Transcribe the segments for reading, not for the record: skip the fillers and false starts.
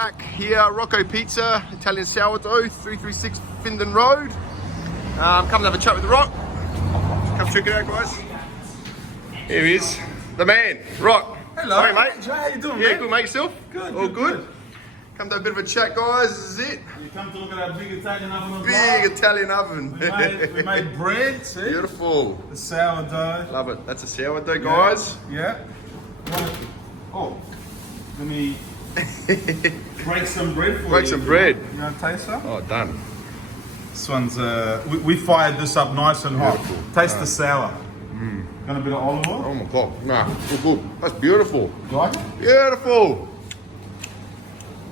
back here, Rocco Pizza, Italian sourdough, 336 Findon Road. Come and have a chat with Rock. Come check it out, guys. Here he is, the man, Rock. Hello. Hey, mate. How you doing, Yeah, mate? good, mate. Yourself? Good. All good? Come to have a bit of a chat, guys. This is it. You come to look at our big Italian oven. Big Italian oven. We made bread, see? Beautiful. The sourdough. Love it. That's a sourdough, guys. Yeah. Oh, let me break some bread for you. Break some bread. You want to taste some? Oh, done. This one's, we fired this up nice and hot. Beautiful. Taste the sour. Got a bit of olive oil? Oh my God. Nah, good. That's beautiful. You like it? Beautiful.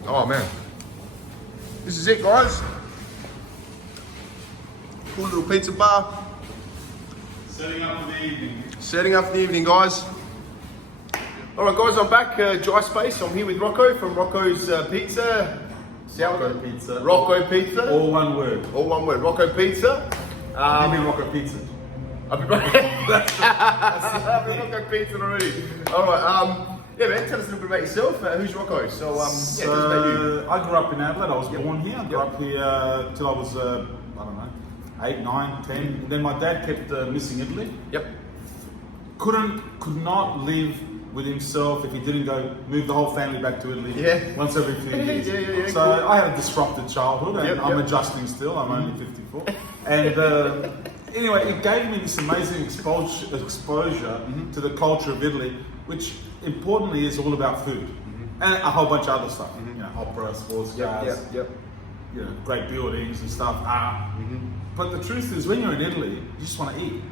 Oh man. This is it, guys. Cool little pizza bar. Setting up for the evening. Setting up for the evening, guys. Alright guys, I'm back, Jye-Space. I'm here with Rocco from Rocco's Pizza. Rocco Pizza. Rocco Pizza. All one word. All one word, Rocco Pizza. Give me Rocco Pizza. I've been Rocco Pizza already. Alright, yeah man, tell us a little bit about yourself. Who's Rocco? So, yeah, tell us about you. I grew up in Adelaide. I was born here. I grew up here till I was, I don't know, 8, 9, 10. And then my dad kept missing Italy. Yep. Could not live with himself if he didn't go move the whole family back to Italy once every few years. Yeah, so cool. I had a disrupted childhood, and I'm adjusting still. I'm only 54. And anyway, it gave me this amazing exposure to the culture of Italy, which importantly is all about food and a whole bunch of other stuff. You know, opera, sports cars, you know, great buildings and stuff. But the truth is, when you're in Italy, you just want to eat.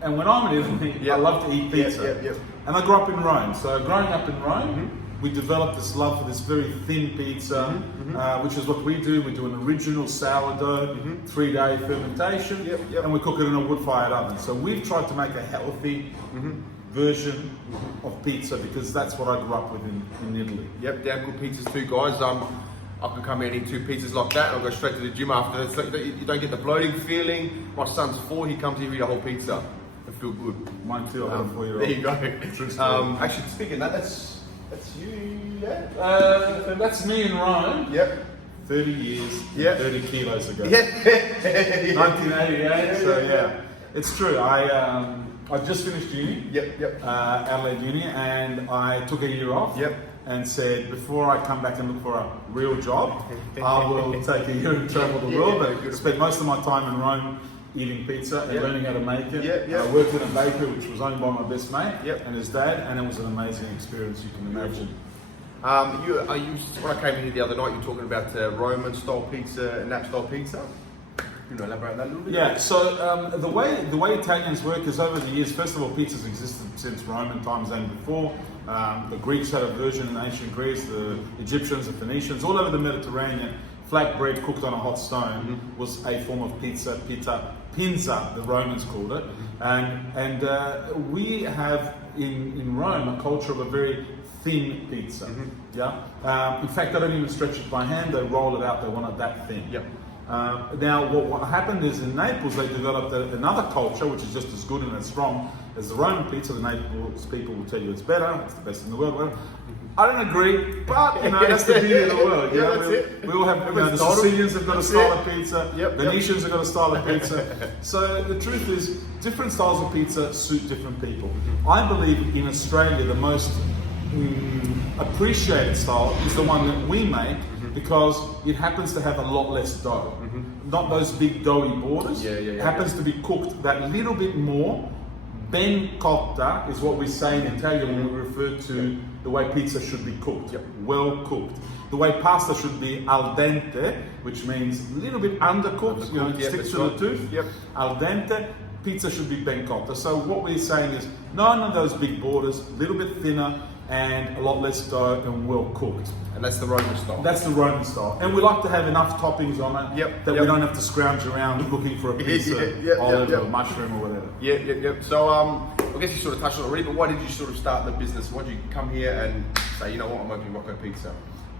And when I'm in Italy, I love to eat pizza. And I grew up in Rome. So growing up in Rome, we developed this love for this very thin pizza, which is what we do. We do an original sourdough, 3-day fermentation, and we cook it in a wood-fired oven. So we've tried to make a healthy version of pizza because that's what I grew up with in Italy. Yep, damn good pizzas too, guys. I can come here and eat 2 pizzas like that, and I'll go straight to the gym after. It's like, you don't get the bloating feeling. My son's 4, he comes here, eat a whole pizza. I feel good. Mine too, I got a 4-year-old. There you go. Actually, speaking of that, that's you, yeah? That's me in Rome. Yep. 30 years, 30 kilos ago. 1988, so yeah. It's true, I just finished uni. Adelaide Uni, and I took a year off. And said, before I come back and look for a real job, I will take a year and travel the world, but spend most of my time in Rome eating pizza and learning how to make it. I worked in a bakery which was owned by my best mate and his dad, and it was an amazing experience, you can imagine. When I came in here the other night, you were talking about Roman style pizza and that style pizza. You know, elaborate on that a little bit? Yeah, so the way Italians work is over the years, first of all, pizza's existed since Roman times and before. The Greeks had a version in ancient Greece, the Egyptians, the Phoenicians, all over the Mediterranean. Flat bread cooked on a hot stone was a form of pizza, pinza, the Romans called it. And we have in Rome a culture of a very thin pizza. In fact, they don't even stretch it by hand, they roll it out, they want it that thin. Now, what happened is in Naples, they developed another culture, which is just as good and as strong as the Roman pizza. The Naples people will tell you it's better, it's the best in the world. Well, I don't agree, but you know, that's the beauty of the world. We all have, the Sicilians have got a style of pizza, Venetians have got a style of pizza. So the truth is, different styles of pizza suit different people. I believe in Australia, the most appreciated style is the one that we make, because it happens to have a lot less dough. Not those big doughy borders. It happens to be cooked that little bit more. Ben cotta is what we say in Italian when we refer to the way pizza should be cooked. Well cooked. The way pasta should be al dente, which means a little bit undercooked, you know, it sticks to the tooth. Al dente. Pizza should be ben cotta. So what we're saying is none of those big borders, a little bit thinner, and a lot less dough and well cooked. And that's the Roman style. That's the Roman style. And we like to have enough toppings on it that we don't have to scrounge around looking for a piece of olive or mushroom or whatever. So I guess you sort of touched on it already, but why did you sort of start the business? Why did you come here and say, you know what, I'm opening Rocco Pizza?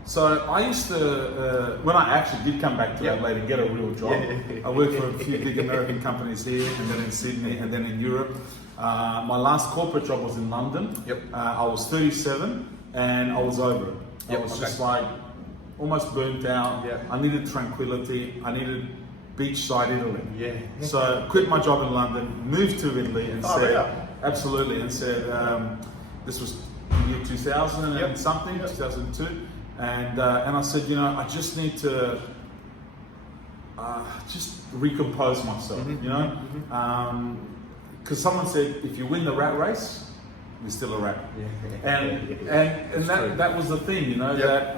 So I used to, when I actually did come back to Adelaide and get a real job, I worked for a few big American companies here, and then in Sydney, and then in Europe. My last corporate job was in London. I was 37, and I was over it. I was just like, almost burnt out. Yeah. I needed tranquility. I needed beachside Italy. Yeah. So quit my job in London, moved to Italy, and said, yeah. absolutely, and said, this was the year 2000 and something, 2002, and I said, you know, I just need to just recompose myself, you know, because someone said, if you win the rat race, you're still a rat, and that was the thing, you know, that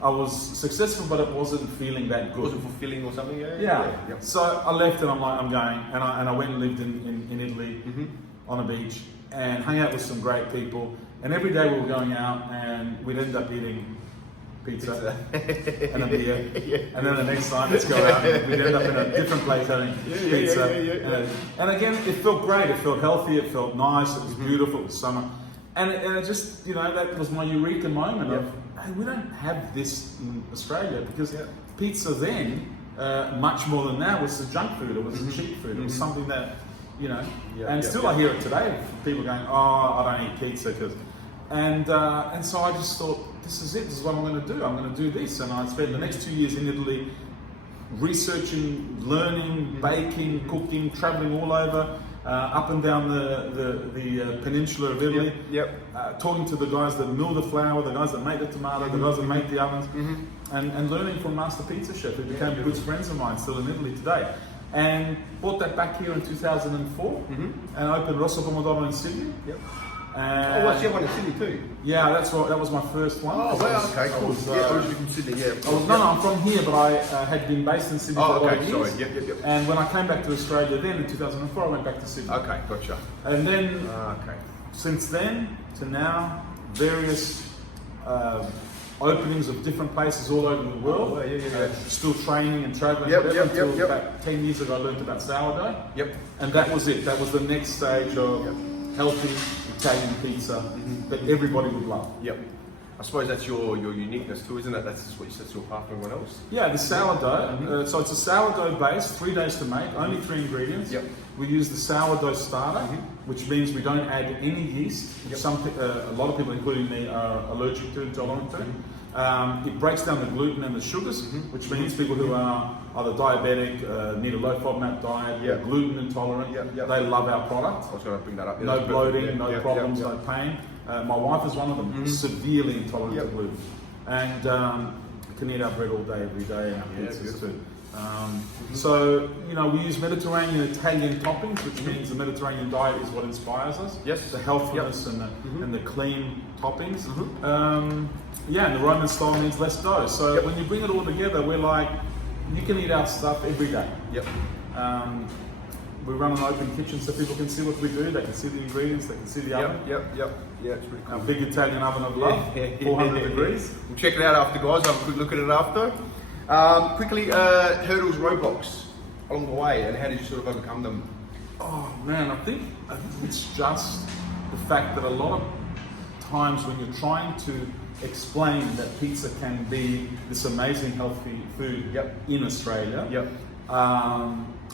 I was successful, but it wasn't feeling that good. Wasn't fulfilling or something, So I left and I'm like, I'm going, and I went and lived in Italy on a beach and hung out with some great people. And every day we were going out and we'd end up eating pizza and a beer. And then the next time, let's go out and we'd end up in a different place having pizza. And again, it felt great. It felt healthy. It felt nice. It was beautiful. It was summer. And it just, you know, that was my eureka moment of, hey, we don't have this in Australia because pizza then, much more than now, was the junk food. It was the cheap food. It was something that, you know, and still I hear it today. People going, oh, I don't eat pizza because, and so I just thought, this is it. This is what I'm going to do. I'm going to do this. And I spent the next 2 years in Italy researching, learning, baking, cooking, traveling all over. Up and down the peninsula of Italy, talking to the guys that mill the flour, the guys that make the tomato, the guys that make the ovens, and learning from master pizza chefs who became good friends of mine still in Italy today. And brought that back here in 2004 and opened Rosso Pomodoro in Sydney. Oh, well, you have one in Sydney too? Yeah, that's right. That was my first one. Oh, well, okay, cool. Originally from Sydney, no, I'm from here, but I had been based in Sydney for a lot of years. Sorry, And when I came back to Australia then in 2004, I went back to Sydney. Okay, gotcha. And then, since then to now, various openings of different places all over the world. Still training and traveling. Until about 10 years ago, I learned about sourdough. And that was it. That was the next stage of healthy Italian pizza that everybody would love. I suppose that's your uniqueness too, isn't it? That's what sets you apart from everyone else. Yeah, the sourdough. So it's a sourdough base, 3 days to make, only 3 ingredients. We use the sourdough starter, which means we don't add any yeast. A lot of people, including me, are allergic to, intolerant to. It breaks down the gluten and the sugars, which means people who are either diabetic, need a low FODMAP diet, gluten intolerant, they love our product. I was going to bring that up. No bloating, no problems, no pain. My wife is one of them, severely intolerant to gluten. And can eat our bread all day, every day, and our pizzas too. So, you know, we use Mediterranean Italian toppings, which means the Mediterranean diet is what inspires us. The healthfulness and the clean toppings. And the Roman style means less dough. So when you bring it all together, we're like, you can eat our stuff every day. We run an open kitchen so people can see what we do. They can see the ingredients. They can see the oven. Yeah, it's pretty cool. Our big Italian oven of love, 400 degrees. We'll check it out after, guys. Have a quick look at it after. Quickly, hurdles, roadblocks along the way, and how did you sort of overcome them? Oh man, I think it's just the fact that a lot of times when you're trying to explain that pizza can be this amazing healthy food in Australia,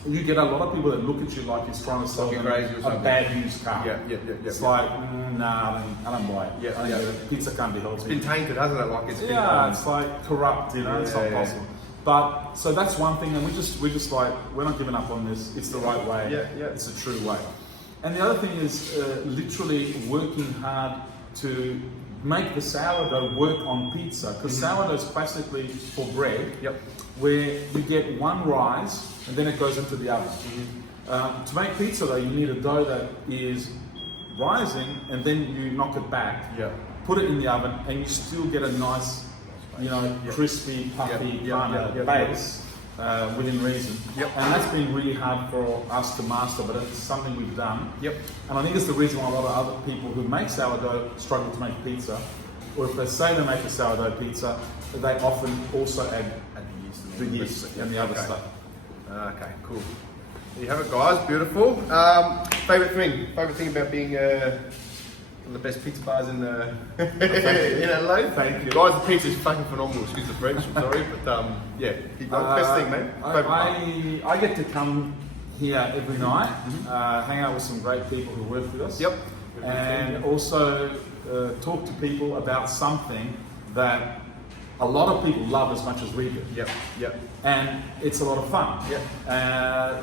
you get a lot of people that look at you like you're trying to sell them a bad used car. It's like, nah, I don't buy it. Pizza can't be healthy. It's been tainted, hasn't it? Like it's like corrupt, you know. It's not possible. But so that's one thing, and we're just like, we're not giving up on this. It's the right way. It's a true way. And the other thing is literally working hard to make the sourdough work on pizza, because sourdough is classically for bread, where you get one rise and then it goes into the oven. To make pizza though, you need a dough that is rising, and then you knock it back, put it in the oven, and you still get a nice, you know, crispy, puffy kind of base within reason. And that's been really hard for us to master, but it's something we've done. And I think it's the reason why a lot of other people who make sourdough struggle to make pizza, or if they say they make a sourdough pizza, they often also add the yeast and the other stuff. Okay, cool. There you have it, guys. Beautiful. Favorite thing about being one of the best pizza bars in in Adelaide. Thank you, guys. The pizza's fucking phenomenal. Excuse the French. I'm sorry, but best thing, man. I get to come here every night, hang out with some great people who work with us. And also talk to people about something that a lot of people love as much as we do. Yep, yep. And it's a lot of fun. Yep.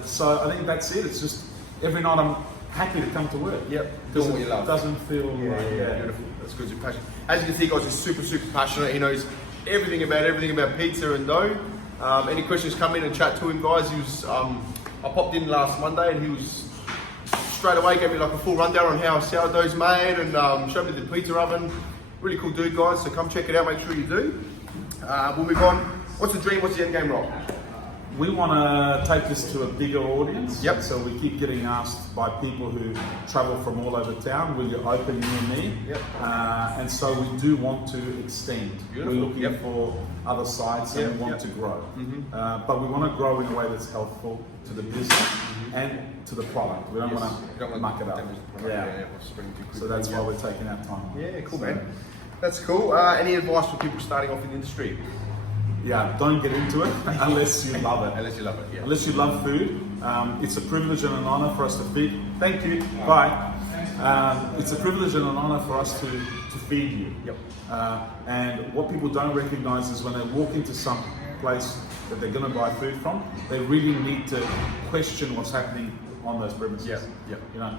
So I think that's it. It's just every night I'm happy to come to work. Yep. Doing what you love. It doesn't feel beautiful. That's good. You're passionate. As you can see, guys, he's super passionate. He knows everything about pizza and dough. Any questions, come in and chat to him, guys. He was I popped in last Monday and he was straight away gave me like a full rundown on how sourdough's made and showed me the pizza oven. Really cool dude, guys. So come check it out. Make sure you do. We'll move on. What's the dream? What's the end game, Rock? We want to take this to a bigger audience. Yep. So we keep getting asked by people who travel from all over town, will you open near me? Yep. And so we do want to extend. Beautiful. We're looking for other sites and we want to grow. But we want to grow in a way that's helpful to the business and to the product. We don't want to muck it up. So that's why we're taking our time. Yeah, cool, man. That's cool. Any advice for people starting off in the industry? Yeah, don't get into it unless you love it. Unless you love it, yeah. Unless you love food. It's a privilege and an honor for us to feed. Thank you. Bye. It's a privilege and an honor for us to feed you. Yep. And what people don't recognize is when they walk into some place that they're going to buy food from, they really need to question what's happening on those premises. Yeah. Yeah. You know,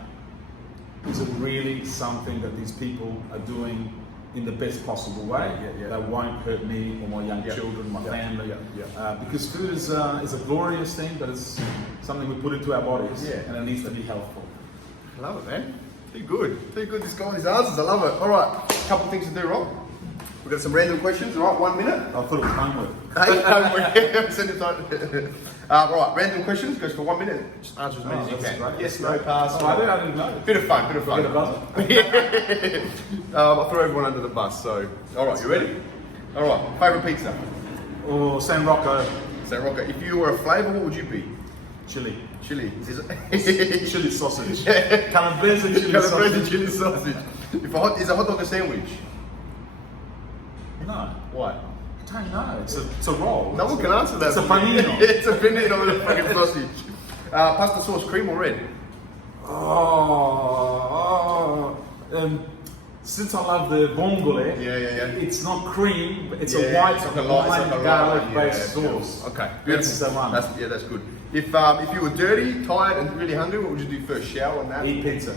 is it really something that these people are doing in the best possible way that won't hurt me or my young children, my family? Because food is a glorious thing, but it's something we put into our bodies and it needs to be healthful. I love it, man. Too good. Too good, this guy, his answers. I love it. All right, a couple of things to do, Rob. We've got some random questions, all right? 1 minute. I thought it was homework. Hey, homework. Send it time. All right, random questions, goes for 1 minute. Just answer as many as you can. Great. Yes, no, pass. I didn't know. Bit of fun, bit of fun. Get a buzzer. I'll throw everyone under the bus, so. All right, you ready? All right, favourite pizza? Or San Rocco. San Rocco. If you were a flavour, what would you be? Chili. Chili. Is it? Chili sausage. Calabrese chili sausage. Calabrese chili sausage. Is a hot dog a sandwich? No. Why? I don't know. It's a roll. No one can answer that. It's a panino. It's a panino with a fucking sausage. Pasta sauce, cream or red? Since I love the vongole, it's not cream, but it's a white wine garlic-based sauce. Okay, that's the one. That's good. If you were dirty, tired, and really hungry, what would you do first? Shower and nap? Eat pizza.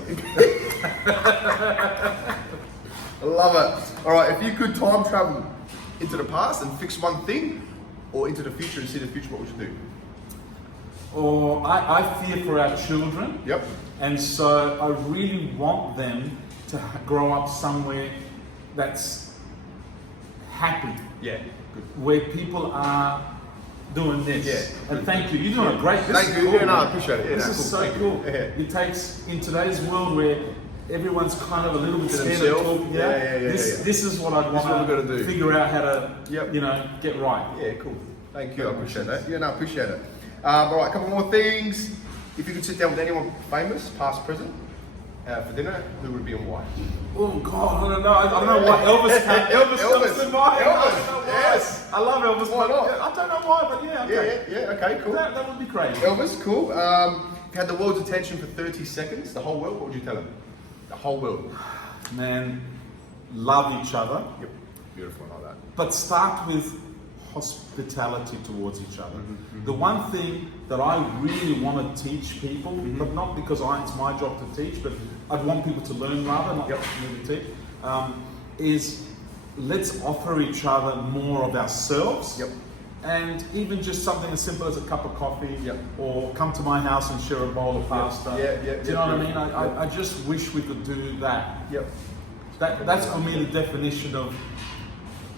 I love it. All right, if you could time travel into the past and fix one thing, or into the future and see the future, what would you do? Or I fear for our children. Yep. And so I really want them to grow up somewhere that's happy. Yeah. Good. Where people are doing this. Yeah. And thank you. You're doing a great. This Thank you. Cool, Yeah, no, I appreciate it. Yeah, this is so cool. Yeah. It takes in today's world where everyone's kind of a little bit scared of talking. This is what I'd want to figure out how to get right. Yeah, cool. Thank you. I appreciate that. Yeah, no, I appreciate it. All right, a couple more things. If you could sit down with anyone famous, past, present, for dinner, who would it be and why? Oh God, I don't know. I don't know why Elvis comes to mind. Elvis, yes. I love Elvis. Why not? I don't know why, but yeah. Okay. Yeah. Okay, cool. That would be crazy. Elvis, cool. If you had the world's attention for 30 seconds, the whole world, what would you tell him? The whole world. Man, love each other. Yep. Beautiful, I like that. But start with hospitality towards each other. The one thing that I really want to teach people, but not because it's my job to teach, but I'd want people to learn rather, not me to teach, is let's offer each other more of ourselves. Yep. And even just something as simple as a cup of coffee, or come to my house and share a bowl of pasta. Do you know what I mean? I just wish we could do that. Yep. That's for me the definition of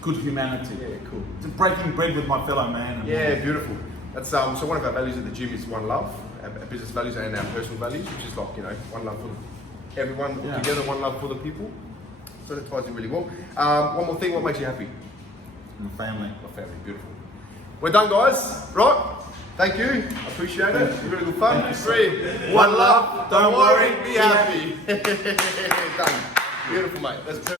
good humanity. Yeah, cool. Breaking bread with my fellow man. Beautiful. That's so one of our values at the gym is one love, our business values and our personal values, which is like, one love for everyone together, one love for the people. So that ties in really well. One more thing, what makes you happy? My family. My family, beautiful. We're done, guys. Right? Thank you. I appreciate it. It's really good fun. 3, 1 love. Don't worry. Be happy. Done. Beautiful, mate. That's